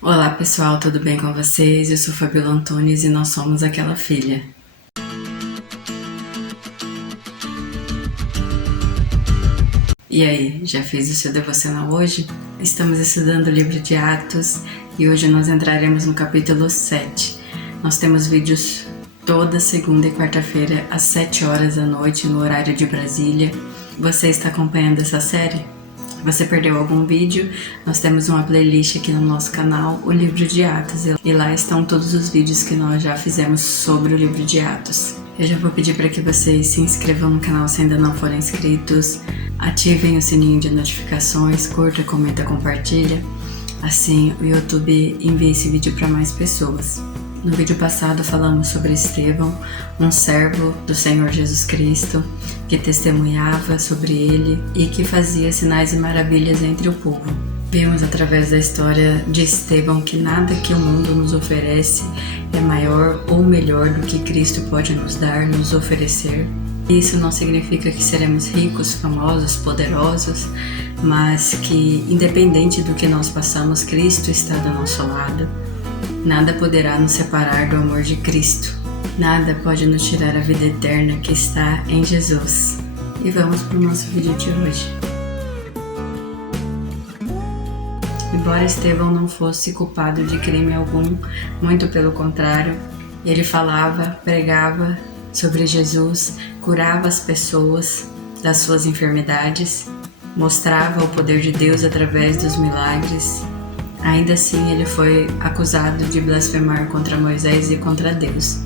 Olá pessoal, tudo bem com vocês? Eu sou Fabiola Antunes e nós somos Aquela Filha. E aí, já fez o seu devocional hoje? Estamos estudando o livro de Atos e hoje nós entraremos no capítulo 7. Nós temos vídeos toda segunda e quarta-feira às 7 horas da noite no horário de Brasília. Você está acompanhando essa série? Se você perdeu algum vídeo, nós temos uma playlist aqui no nosso canal, o livro de Atos, e lá estão todos os vídeos que nós já fizemos sobre o livro de Atos. Eu já vou pedir para que vocês se inscrevam no canal se ainda não forem inscritos, ativem o sininho de notificações, curta, comenta, compartilha, assim o YouTube envia esse vídeo para mais pessoas. No vídeo passado falamos sobre Estevão, um servo do Senhor Jesus Cristo, que testemunhava sobre ele e que fazia sinais e maravilhas entre o povo. Vimos através da história de Estevão que nada que o mundo nos oferece é maior ou melhor do que Cristo pode nos dar, nos oferecer. Isso não significa que seremos ricos, famosos, poderosos, mas que, independente do que nós passamos, Cristo está do nosso lado. Nada poderá nos separar do amor de Cristo. Nada pode nos tirar a vida eterna que está em Jesus. E vamos para o nosso vídeo de hoje. Embora Estevão não fosse culpado de crime algum, muito pelo contrário, ele falava, pregava sobre Jesus, curava as pessoas das suas enfermidades, mostrava o poder de Deus através dos milagres. Ainda assim, ele foi acusado de blasfemar contra Moisés e contra Deus.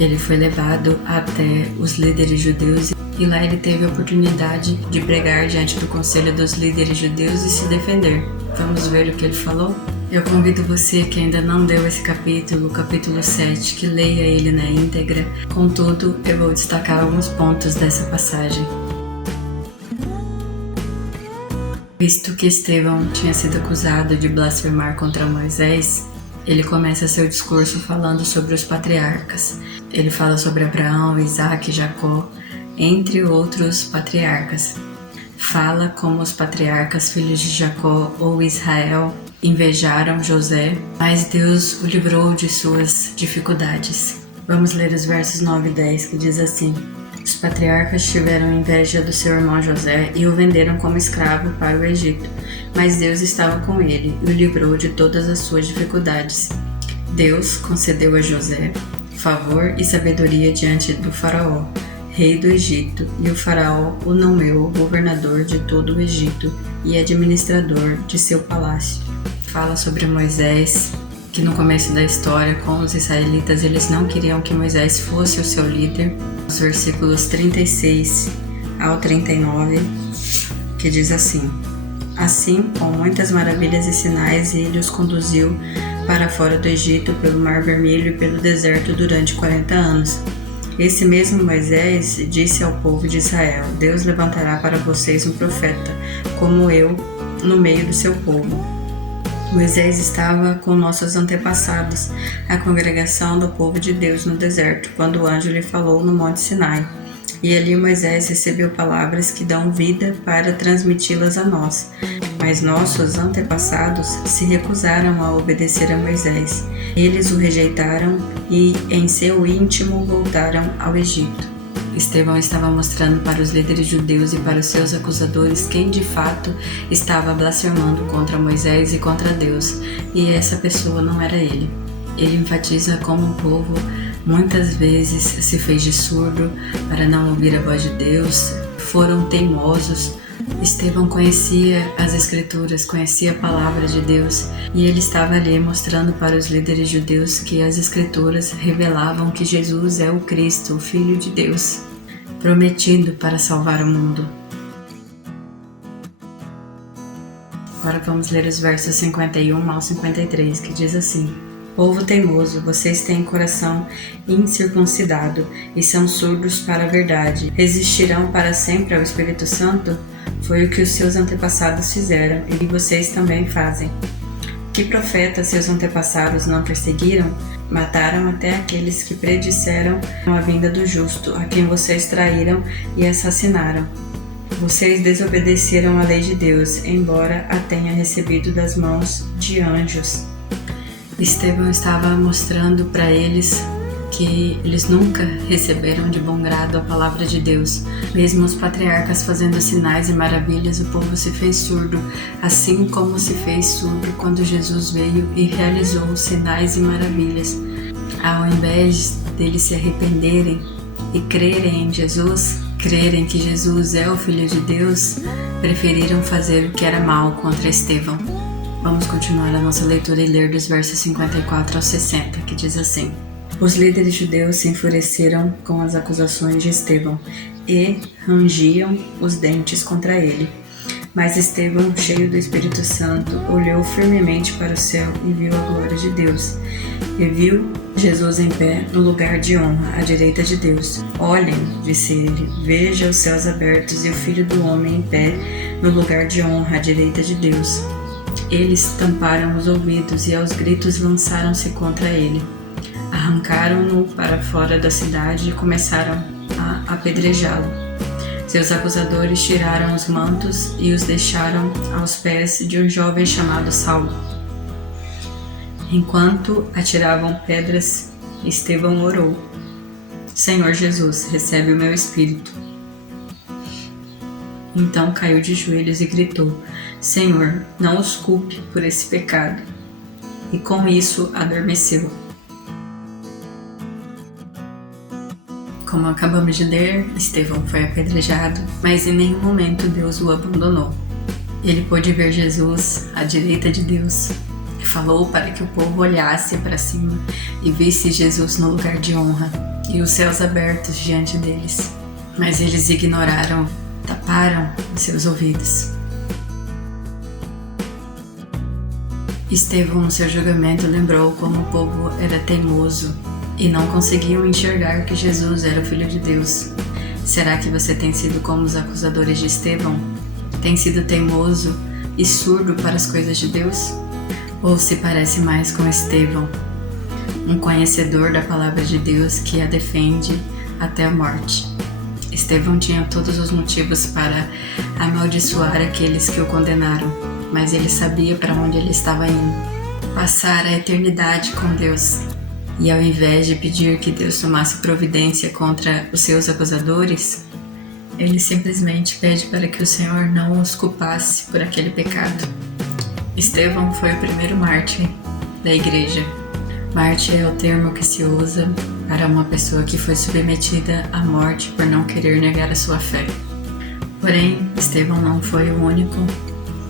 Ele foi levado até os líderes judeus e lá ele teve a oportunidade de pregar diante do conselho dos líderes judeus e se defender. Vamos ver o que ele falou? Eu convido você que ainda não leu esse capítulo, o capítulo 7, que leia ele na íntegra. Contudo, eu vou destacar alguns pontos dessa passagem. Visto que Estevão tinha sido acusado de blasfemar contra Moisés, ele começa seu discurso falando sobre os patriarcas. Ele fala sobre Abraão, Isaac e Jacó, entre outros patriarcas. Fala como os patriarcas, filhos de Jacó ou Israel, invejaram José, mas Deus o livrou de suas dificuldades. Vamos ler os versos 9 e 10, que diz assim: Os patriarcas tiveram inveja do seu irmão José e o venderam como escravo para o Egito. Mas Deus estava com ele e o livrou de todas as suas dificuldades. Deus concedeu a José favor e sabedoria diante do faraó, rei do Egito, e o faraó o nomeou governador de todo o Egito e administrador de seu palácio. Fala sobre Moisés, que no começo da história com os israelitas eles não queriam que Moisés fosse o seu líder. Os versículos 36 ao 39, que diz assim: Assim, com muitas maravilhas e sinais, ele os conduziu para fora do Egito pelo Mar Vermelho e pelo deserto durante 40 anos. Esse mesmo Moisés disse ao povo de Israel: Deus levantará para vocês um profeta, como eu, no meio do seu povo. Moisés estava com nossos antepassados, a congregação do povo de Deus no deserto, quando o anjo lhe falou no Monte Sinai. E ali Moisés recebeu palavras que dão vida para transmiti-las a nós. Mas nossos antepassados se recusaram a obedecer a Moisés. Eles o rejeitaram e, em seu íntimo, voltaram ao Egito. Estevão estava mostrando para os líderes judeus e para os seus acusadores quem de fato estava blasfemando contra Moisés e contra Deus, e essa pessoa não era ele. Ele enfatiza como o povo muitas vezes se fez de surdo para não ouvir a voz de Deus, foram teimosos. Estevão conhecia as Escrituras, conhecia a palavra de Deus, e ele estava ali mostrando para os líderes judeus que as Escrituras revelavam que Jesus é o Cristo, o Filho de Deus, prometido para salvar o mundo. Agora vamos ler os versos 51 ao 53, que diz assim: Povo teimoso, vocês têm coração incircuncidado e são surdos para a verdade. Resistirão para sempre ao Espírito Santo? Foi o que os seus antepassados fizeram e vocês também fazem. Que profetas seus antepassados não perseguiram? Mataram até aqueles que predisseram a vinda do justo, a quem vocês traíram e assassinaram. Vocês desobedeceram à lei de Deus, embora a tenha recebido das mãos de anjos. Estevão estava mostrando para eles que eles nunca receberam de bom grado a palavra de Deus. Mesmo os patriarcas fazendo sinais e maravilhas, o povo se fez surdo, assim como se fez surdo quando Jesus veio e realizou os sinais e maravilhas. Ao invés deles se arrependerem e crerem em Jesus, crerem que Jesus é o Filho de Deus, preferiram fazer o que era mal contra Estevão. Vamos continuar a nossa leitura e ler dos versos 54 ao 60, que diz assim: Os líderes judeus se enfureceram com as acusações de Estevão e rangiam os dentes contra ele. Mas Estevão, cheio do Espírito Santo, olhou firmemente para o céu e viu a glória de Deus. E viu Jesus em pé no lugar de honra, à direita de Deus. Olhem, disse ele, veja os céus abertos e o Filho do Homem em pé no lugar de honra, à direita de Deus. Eles tamparam os ouvidos e aos gritos lançaram-se contra ele. Arrancaram-no para fora da cidade e começaram a apedrejá-lo. Seus acusadores tiraram os mantos e os deixaram aos pés de um jovem chamado Saulo. Enquanto atiravam pedras, Estevão orou: Senhor Jesus, recebe o meu espírito. Então caiu de joelhos e gritou: Senhor, não os culpe por esse pecado. E com isso adormeceu. Como acabamos de ler, Estevão foi apedrejado, mas em nenhum momento Deus o abandonou. Ele pôde ver Jesus à direita de Deus e falou para que o povo olhasse para cima e visse Jesus no lugar de honra e os céus abertos diante deles. Mas eles ignoraram, taparam os seus ouvidos. Estevão, no seu julgamento, lembrou como o povo era teimoso e não conseguiam enxergar que Jesus era o Filho de Deus. Será que você tem sido como os acusadores de Estevão? Tem sido teimoso e surdo para as coisas de Deus? Ou se parece mais com Estevão, um conhecedor da palavra de Deus que a defende até a morte? Estevão tinha todos os motivos para amaldiçoar aqueles que o condenaram, mas ele sabia para onde ele estava indo: passar a eternidade com Deus. E ao invés de pedir que Deus tomasse providência contra os seus acusadores, ele simplesmente pede para que o Senhor não os culpasse por aquele pecado. Estevão foi o primeiro mártir da igreja. Mártir é o termo que se usa para uma pessoa que foi submetida à morte por não querer negar a sua fé. Porém, Estevão não foi o único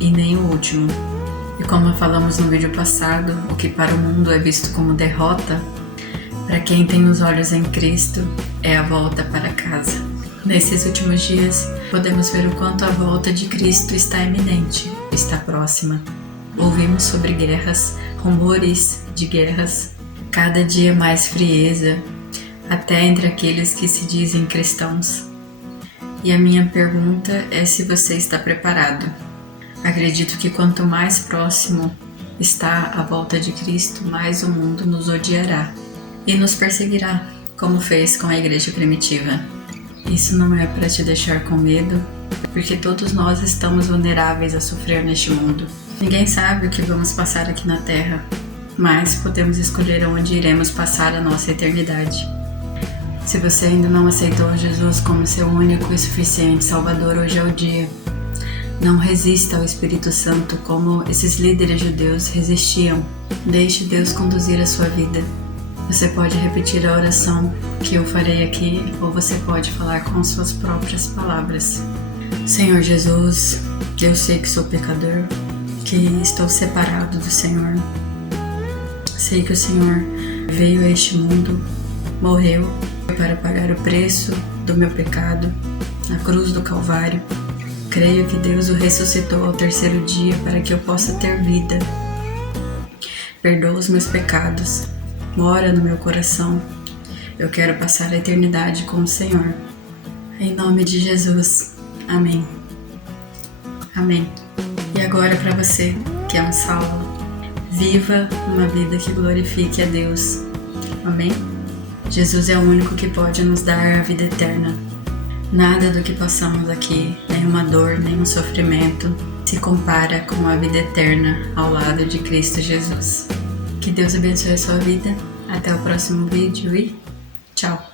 e nem o último. E como falamos no vídeo passado, o que para o mundo é visto como derrota, para quem tem os olhos em Cristo, é a volta para casa. Nesses últimos dias, podemos ver o quanto a volta de Cristo está iminente, está próxima. Ouvimos sobre guerras, rumores de guerras, cada dia mais frieza, até entre aqueles que se dizem cristãos. E a minha pergunta é se você está preparado. Acredito que quanto mais próximo está a volta de Cristo, mais o mundo nos odiará e nos perseguirá, como fez com a igreja primitiva. Isso não é para te deixar com medo, porque todos nós estamos vulneráveis a sofrer neste mundo. Ninguém sabe o que vamos passar aqui na Terra, mas podemos escolher onde iremos passar a nossa eternidade. Se você ainda não aceitou Jesus como seu único e suficiente Salvador, hoje é o dia. Não resista ao Espírito Santo como esses líderes judeus resistiam. Deixe Deus conduzir a sua vida. Você pode repetir a oração que eu farei aqui, ou você pode falar com suas próprias palavras. Senhor Jesus, eu sei que sou pecador, que estou separado do Senhor. Sei que o Senhor veio a este mundo, morreu para pagar o preço do meu pecado na cruz do Calvário. Creio que Deus o ressuscitou ao terceiro dia para que eu possa ter vida. Perdoa os meus pecados. Mora no meu coração. Eu quero passar a eternidade com o Senhor. Em nome de Jesus. Amém. Amém. E agora para você que é um salvo, viva uma vida que glorifique a Deus. Amém? Jesus é o único que pode nos dar a vida eterna. Nada do que passamos aqui, nenhuma dor, nenhum sofrimento, se compara com a vida eterna ao lado de Cristo Jesus. Que Deus abençoe a sua vida. Até o próximo vídeo e tchau!